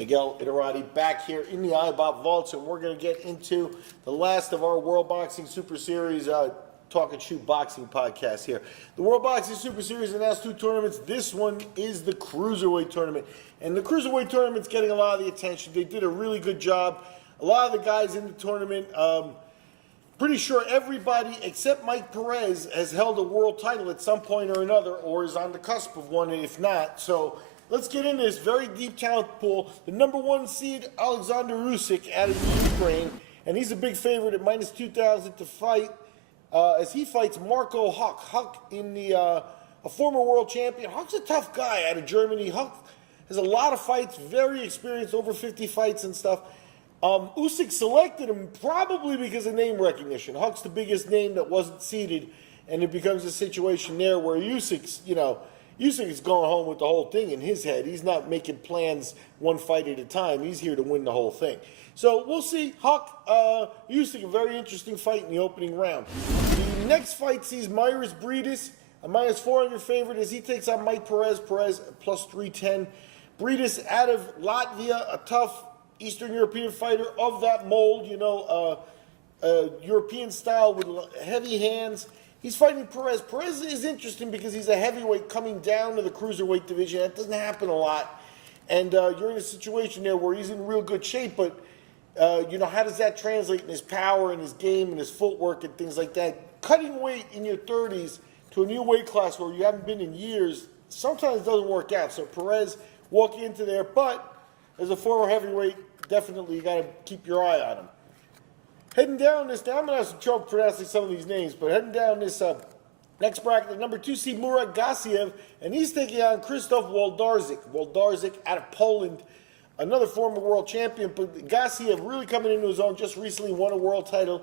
Miguel Iterati back here in the IBOP Vaults, and we're going to get into the last of our World Boxing Super Series Talk and Shoot Boxing podcast here. The World Boxing Super Series announced 2 tournaments. This one is the Cruiserweight tournament, and the Cruiserweight tournament's getting a lot of the attention. They did a really good job. A lot of the guys in the tournament, pretty sure everybody except Mike Perez has held a world title at some point or another, or is on the cusp of one, if not. So let's get into this very deep talent pool. The number 1 seed, Alexander Usyk, out of Ukraine, and he's a big favorite at minus 2,000 to fight as he fights Marco Huck. Huck, in the a former world champion. Huck's a tough guy out of Germany. Huck has a lot of fights, very experienced, over 50 fights and stuff. Usyk selected him probably because of name recognition. Huck's the biggest name that wasn't seeded, and it becomes a situation there where Usyk's, Usyk is going home with the whole thing in his head. He's not making plans one fight at a time. He's here to win the whole thing. So we'll see. Huck, Usyk, a very interesting fight in the opening round. The next fight sees Mairis Briedis, a minus 400 favorite as he takes on Mike Perez. Perez plus 310. Briedis out of Latvia, a tough Eastern European fighter of that mold, European style with heavy hands. He's fighting Perez. Perez is interesting because he's a heavyweight coming down to the cruiserweight division. That doesn't happen a lot. And you're in a situation there where he's in real good shape, but how does that translate in his power and his game and his footwork and things like that? Cutting weight in your 30s to a new weight class where you haven't been in years sometimes doesn't work out. So Perez walking into there, but as a former heavyweight, definitely you got to keep your eye on him. Heading down this, now I'm going to have some trouble pronouncing some of these names, but heading down this next bracket, the number 2 seed Murat Gassiev, and he's taking on Krzysztof Włodarczyk. Włodarczyk out of Poland, another former world champion, but Gassiev really coming into his own, just recently won a world title,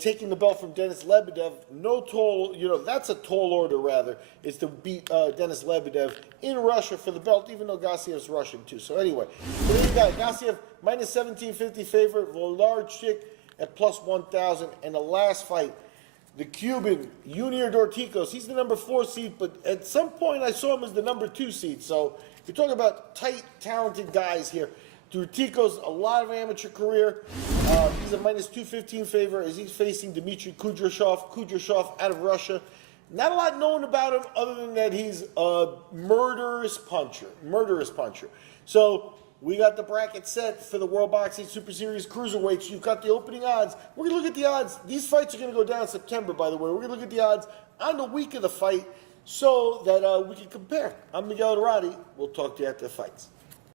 taking the belt from Denis Lebedev. No tall, that's a tall order rather, is to beat Denis Lebedev in Russia for the belt, even though Gassiev's Russian too. So anyway, so there you got Gassiev minus 1750 favorite, Włodarczyk at plus 1,000, and the last fight, the Cuban Junior Dorticos. He's the number 4 seed, but at some point I saw him as the number 2 seed. So you're talking about tight, talented guys here. Dorticos, a lot of amateur career. He's a minus 215 favorite as he's facing Dmitry Kudryashov. Kudryashov out of Russia. Not a lot known about him other than that he's a murderous puncher. So we got the bracket set for the World Boxing Super Series Cruiserweights. You've got the opening odds. We're going to look at the odds. These fights are going to go down in September, by the way. We're going to look at the odds on the week of the fight so that we can compare. I'm Miguel Iterati. We'll talk to you after the fights.